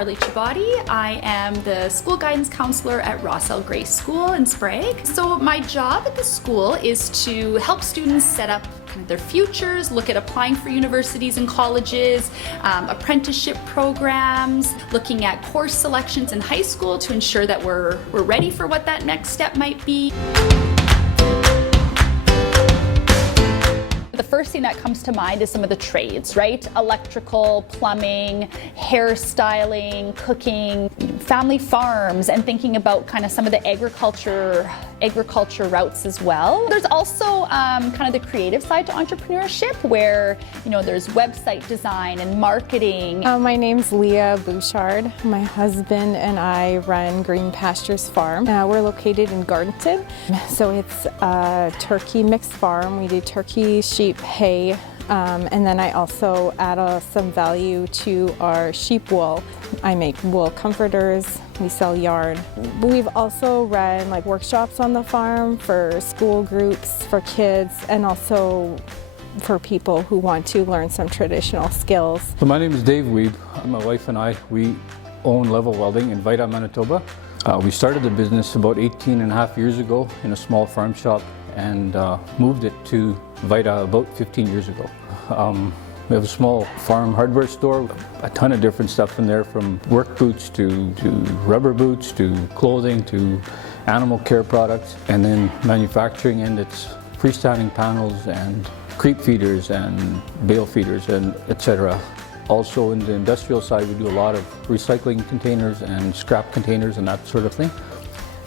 Carly Chabadi. I am the school guidance counselor at Ross L. Gray School in Sprague. So my job at the school is to help students set up their futures, look at applying for universities and colleges, apprenticeship programs, looking at course selections in high school to ensure that we're ready for what that next step might be. The first thing that comes to mind is some of the trades, right? Electrical, plumbing, hairstyling, cooking, family farms, and thinking about kind of some of the agriculture routes as well. There's also kind of the creative side to entrepreneurship where, there's website design and marketing. My name's Leah Bouchard. My husband and I run Green Pastures Farm. We're located in Gardenton. So it's a turkey mixed farm. We do turkey, sheep, hay, and then I also add some value to our sheep wool. I make wool comforters, we sell yarn. We've also run workshops on the farm for school groups, for kids, and also for people who want to learn some traditional skills. So my name is Dave Wiebe. My wife and I, we own Level Welding in Wiebe, Manitoba. We started the business about 18 and a half years ago in a small farm shop and moved it to Wiebe about 15 years ago. We have a small farm hardware store, a ton of different stuff in there, from work boots to rubber boots to clothing to animal care products, and then manufacturing, and it's freestanding panels and creep feeders and bale feeders and etc. Also in the industrial side, we do a lot of recycling containers and scrap containers and that sort of thing.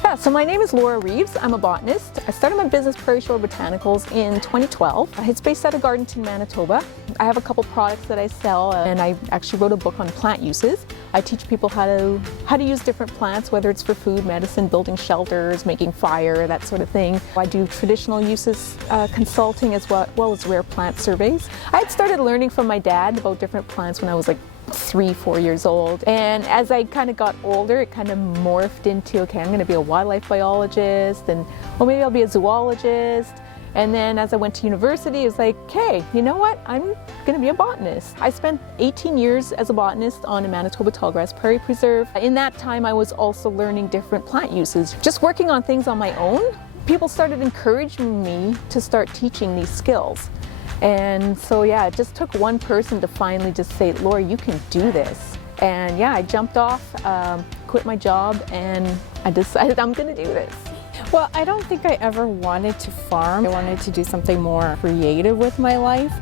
Yeah, so my name is Laura Reeves. I'm a botanist. I started my business Prairie Shore Botanicals in 2012. It's based out of Gardenton, Manitoba. I have a couple products that I sell, and I actually wrote a book on plant uses. I teach people how to use different plants, whether it's for food, medicine, building shelters, making fire, that sort of thing. I do traditional uses consulting as well as rare plant surveys. I had started learning from my dad about different plants when I was 3-4 years old, and as I kind of got older, it kind of morphed into, okay, I'm going to be a wildlife biologist, and maybe I'll be a zoologist. And then as I went to university, it was like, okay, you know what, I'm going to be a botanist. I spent 18 years as a botanist on a Manitoba tallgrass prairie preserve. In that time, I was also learning different plant uses. Just working on things on my own, people started encouraging me to start teaching these skills. And so yeah, it just took one person to finally just say, Laura, you can do this. And yeah, I jumped off, quit my job, and I decided I'm going to do this. Well, I don't think I ever wanted to farm. I wanted to do something more creative with my life,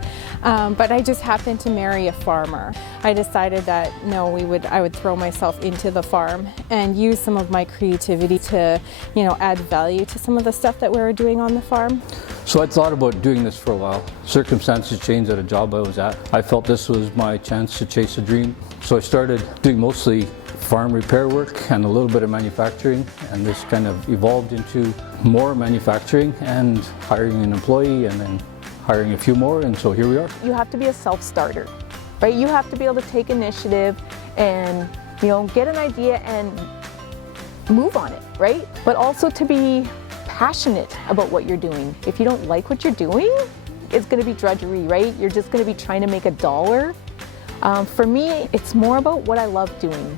but I just happened to marry a farmer. I decided that no, I would throw myself into the farm and use some of my creativity to, add value to some of the stuff that we were doing on the farm. So I thought about doing this for a while. Circumstances changed at a job I was at. I felt this was my chance to chase a dream. So I started doing mostly farm repair work and a little bit of manufacturing, and this kind of evolved into more manufacturing and hiring an employee and then hiring a few more, and so here we are. You have to be a self-starter, right? You have to be able to take initiative and get an idea and move on it, right? But also to be passionate about what you're doing. If you don't like what you're doing, it's going to be drudgery, right? You're just going to be trying to make a dollar. For me, it's more about what I love doing,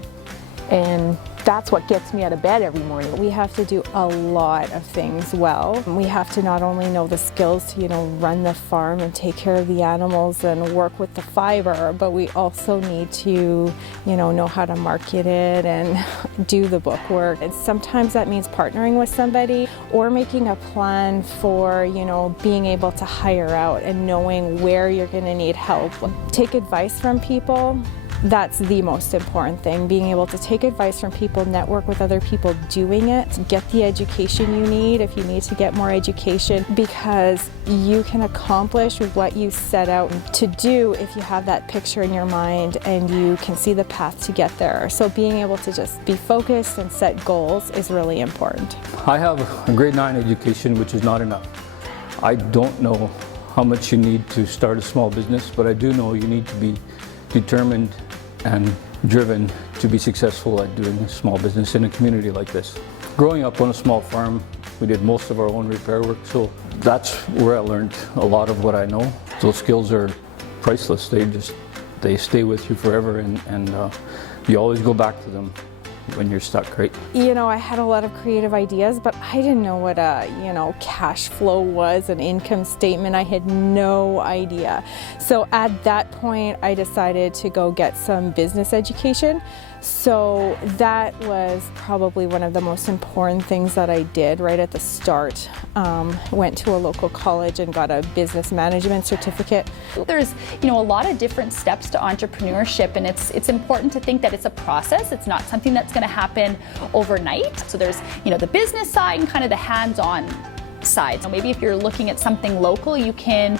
and that's what gets me out of bed every morning. We have to do a lot of things well. We have to not only know the skills to, run the farm and take care of the animals and work with the fiber, but we also need to, know how to market it and do the book work. And sometimes that means partnering with somebody or making a plan for, being able to hire out and knowing where you're going to need help. Take advice from people. That's the most important thing, being able to take advice from people, network with other people doing it, get the education you need if you need to get more education, because you can accomplish what you set out to do if you have that picture in your mind and you can see the path to get there. So being able to just be focused and set goals is really important. I have a grade 9 education, which is not enough. I don't know how much you need to start a small business, but I do know you need to be determined and driven to be successful at doing a small business in a community like this. Growing up on a small farm, we did most of our own repair work, so that's where I learned a lot of what I know. Those skills are priceless. They stay with you forever, and you always go back to them when you're stuck, right? You know, I had a lot of creative ideas, but I didn't know what a, cash flow was, an income statement. I had no idea. So at that point, I decided to go get some business education. So that was probably one of the most important things that I did right at the start. Went to a local college and got a business management certificate. There's, a lot of different steps to entrepreneurship, and it's important to think that it's a process. It's not something that's going to happen overnight. So there's, the business side and kind of the hands-on side. So maybe if you're looking at something local, you can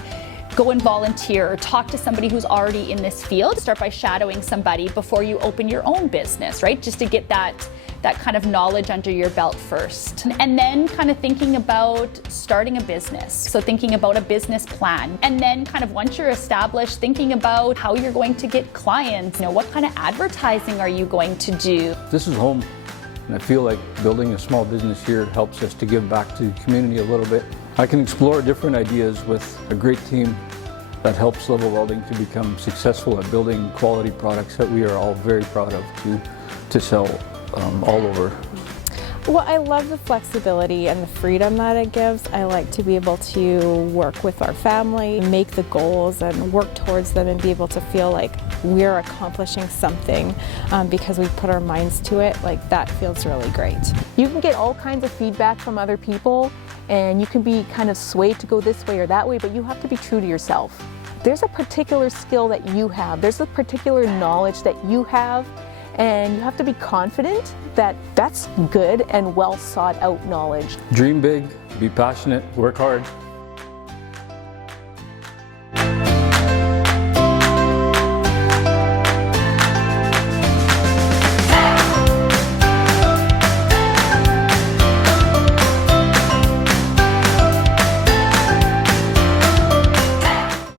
go and volunteer or talk to somebody who's already in this field. Start by shadowing somebody before you open your own business, right? Just to get that kind of knowledge under your belt first. And then kind of thinking about starting a business. So thinking about a business plan. And then kind of once you're established, thinking about how you're going to get clients. What kind of advertising are you going to do? This is home, and I feel like building a small business here helps us to give back to the community a little bit. I can explore different ideas with a great team that helps Level Welding to become successful at building quality products that we are all very proud of to sell all over. Well, I love the flexibility and the freedom that it gives. I like to be able to work with our family, make the goals and work towards them and be able to feel like we're accomplishing something because we put our minds to it. Like, that feels really great. You can get all kinds of feedback from other people, and you can be kind of swayed to go this way or that way, but you have to be true to yourself. There's a particular skill that you have. There's a particular knowledge that you have, and you have to be confident that that's good and well sought out knowledge. Dream big, be passionate, work hard.